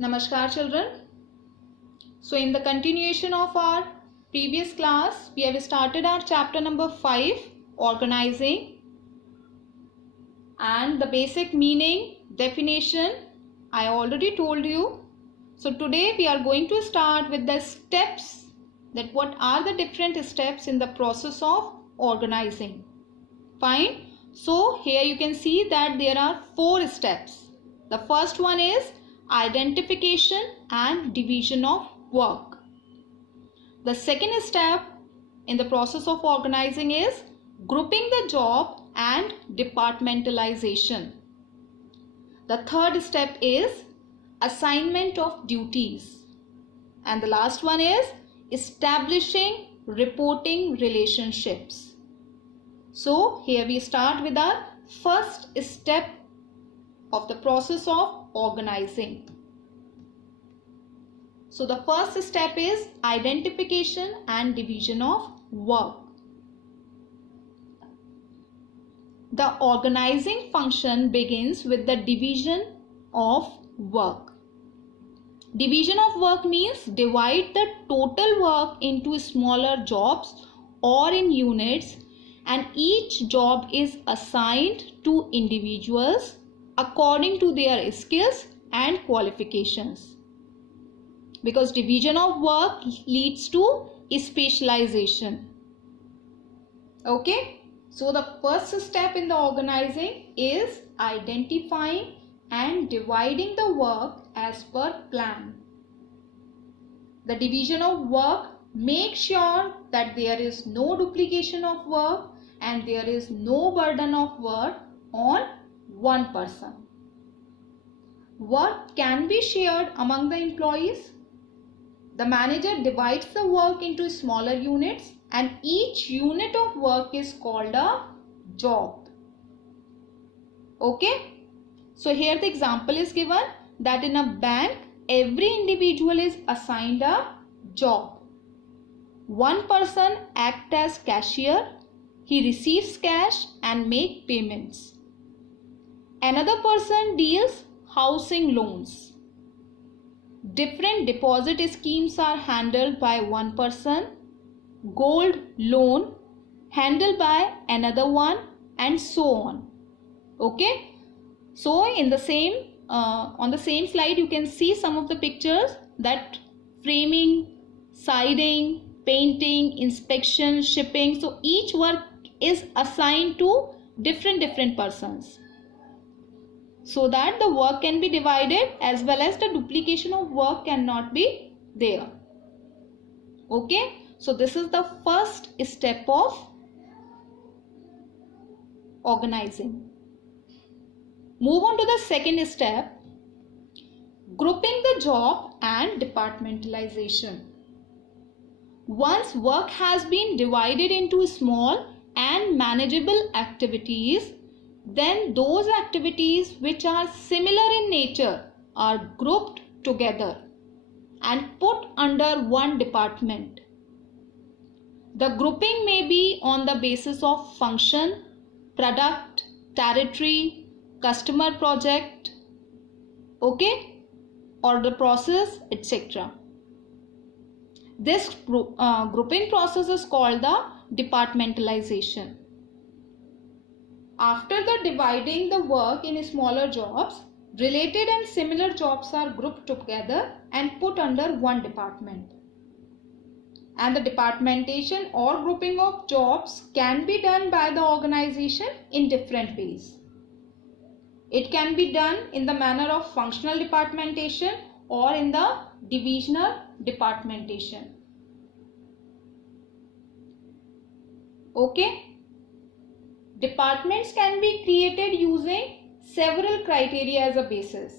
Namaskar children. So in the continuation of our previous class, we have started our chapter number 5, organizing, and the basic meaning, definition I already told you. So today we are going to start with the steps, that what are the different steps in the process of organizing. Fine. So here you can see that there are 4 steps. The first one is identification and division of work. The second step in the process of organizing is grouping the job and departmentalization. The third step is assignment of duties. And the last one is establishing reporting relationships. So here we start with our first step of the process of organizing. So the first step is identification and division of work. The organizing function begins with the division of work. Division of work means divide the total work into smaller jobs or in units, and each job is assigned to individuals according to their skills and qualifications. Because division of work leads to specialization. Okay, so the first step in the organizing is identifying and dividing the work as per plan. The division of work makes sure that there is no duplication of work and there is no burden of work on one person. Work can be shared among the employees. The manager divides the work into smaller units, and each unit of work is called a job. Okay? So here the example is given that in a bank, every individual is assigned a job. One person acts as cashier. He receives cash and makes payments. Another person deals housing loans. Different deposit schemes are handled by one person. Gold loan handled by another one, and so on. Okay. So in the same on the same slide you can see some of the pictures, that framing, siding, painting, inspection, shipping. So each work is assigned to different persons, so that the work can be divided as well as the duplication of work cannot be there. Okay, so this is the first step of organizing. Move on to the second step, grouping the job and departmentalization. Once work has been divided into small and manageable activities, then those activities which are similar in nature are grouped together and put under one department. The grouping may be on the basis of function, product, territory, customer, project, okay, or the process, etc. This grouping process is called the departmentalization. After the dividing the work in smaller jobs, related and similar jobs are grouped together and put under one department. And the departmentation or grouping of jobs can be done by the organization in different ways. It can be done in the manner of functional departmentation or in the divisional departmentation. Okay. Departments can be created using several criteria as a basis.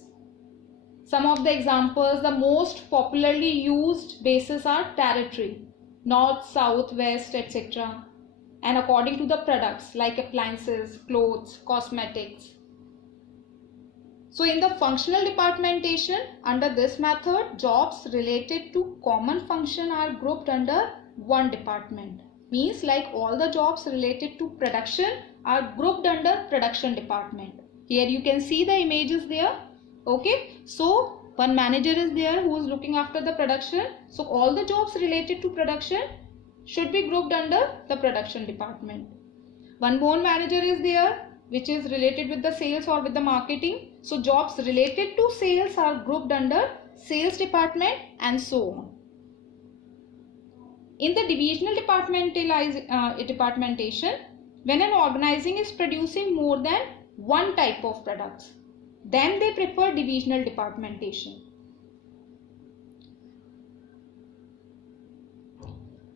Some of the examples, the most popularly used bases are territory, north, south, west, etc. And according to the products like appliances, clothes, cosmetics. So in the functional departmentation, under this method, jobs related to common function are grouped under one department. Means like all the jobs related to production are grouped under production department. Here you can see the images there. Okay, so One manager is there who is looking after the production. So all the jobs related to production should be grouped under the production department. One more manager is there which is related with the sales or with the marketing. So jobs related to sales are grouped under sales department and so on. In the divisional departmentation, when an organization is producing more than one type of products, then they prefer divisional departmentation.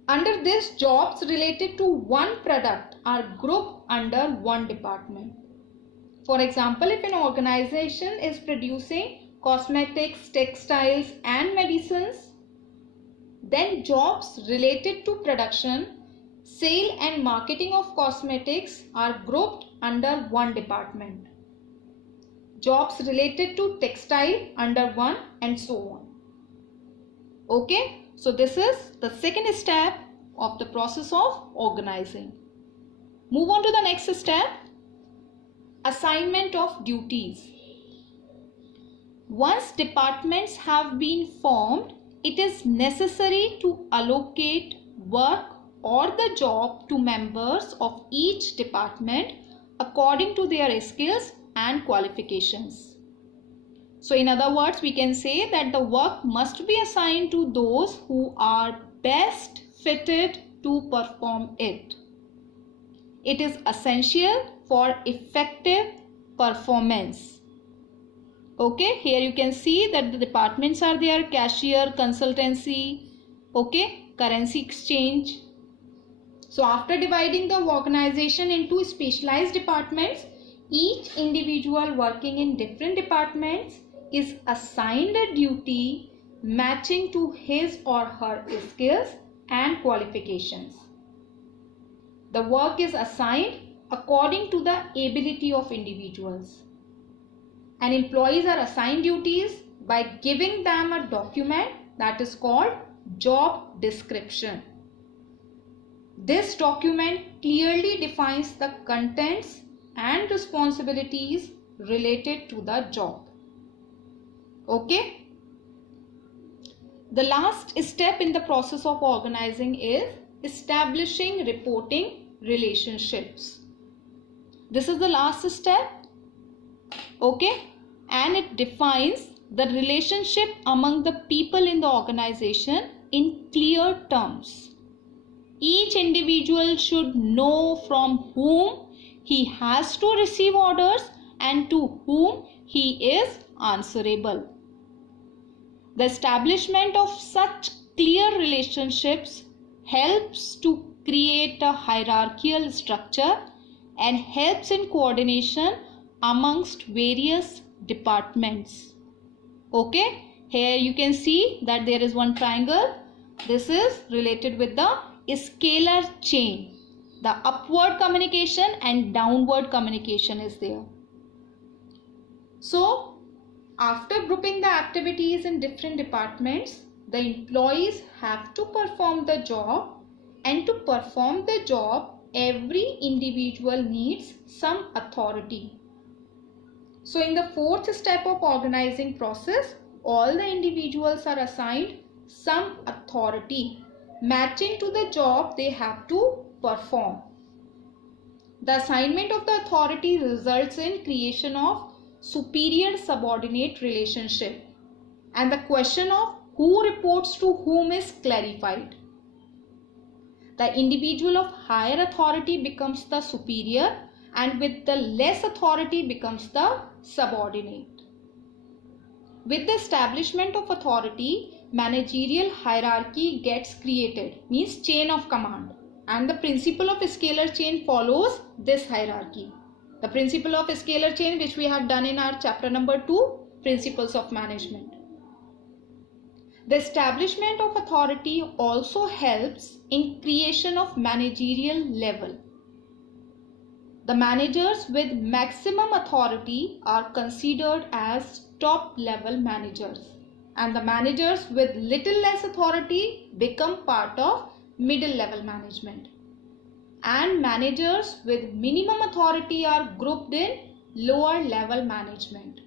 Under this, jobs related to one product are grouped under one department. For example, if an organization is producing cosmetics, textiles and medicines, then jobs related to production, sale and marketing of cosmetics are grouped under one department. Jobs related to textile under one and so on. Okay, so this is the second step of the process of organizing. Move on to the next step, assignment of duties. Once departments have been formed, it is necessary to allocate work or the job to members of each department according to their skills and qualifications. So in other words, we can say that the work must be assigned to those who are best fitted to perform it. It is essential for effective performance. Okay, here you can see that the departments are there: cashier, consultancy, okay, currency exchange. So after dividing the organization into specialized departments, each individual working in different departments is assigned a duty matching to his or her skills and qualifications. The work is assigned according to the ability of individuals. And employees are assigned duties by giving them a document that is called job description. This document clearly defines the contents and responsibilities related to the job. Okay. The last step in the process of organizing is establishing reporting relationships. This is the last step. Okay, and it defines the relationship among the people in the organization in clear terms. Each individual should know from whom he has to receive orders and to whom he is answerable. The establishment of such clear relationships helps to create a hierarchical structure and helps in coordination amongst various departments. Okay, here you can see that there is one triangle. This is related with the scalar chain. The upward communication and downward communication is there. So after grouping the activities in different departments, the employees have to perform the job, and to perform the job, every individual needs some authority. So in the fourth step of organizing process, all the individuals are assigned some authority matching to the job they have to perform. The assignment of the authority results in creation of superior subordinate relationship, and the question of who reports to whom is clarified. The individual of higher authority becomes the superior, and with the less authority becomes the subordinate. With the establishment of authority, managerial hierarchy gets created, means chain of command, and the principle of scalar chain follows this hierarchy. The principle of scalar chain, which we have done in our chapter number 2, principles of management. The establishment of authority also helps in creation of managerial level. The managers with maximum authority are considered as top level managers, and the managers with little less authority become part of middle level management, and managers with minimum authority are grouped in lower level management.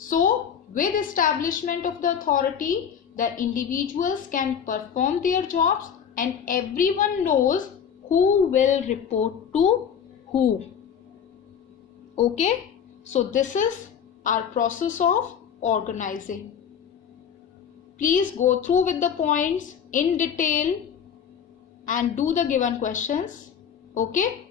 So with establishment of the authority, the individuals can perform their jobs and everyone knows who will report to who. Okay, so this is our process of organizing. Please go through with the points in detail and do the given questions. Okay.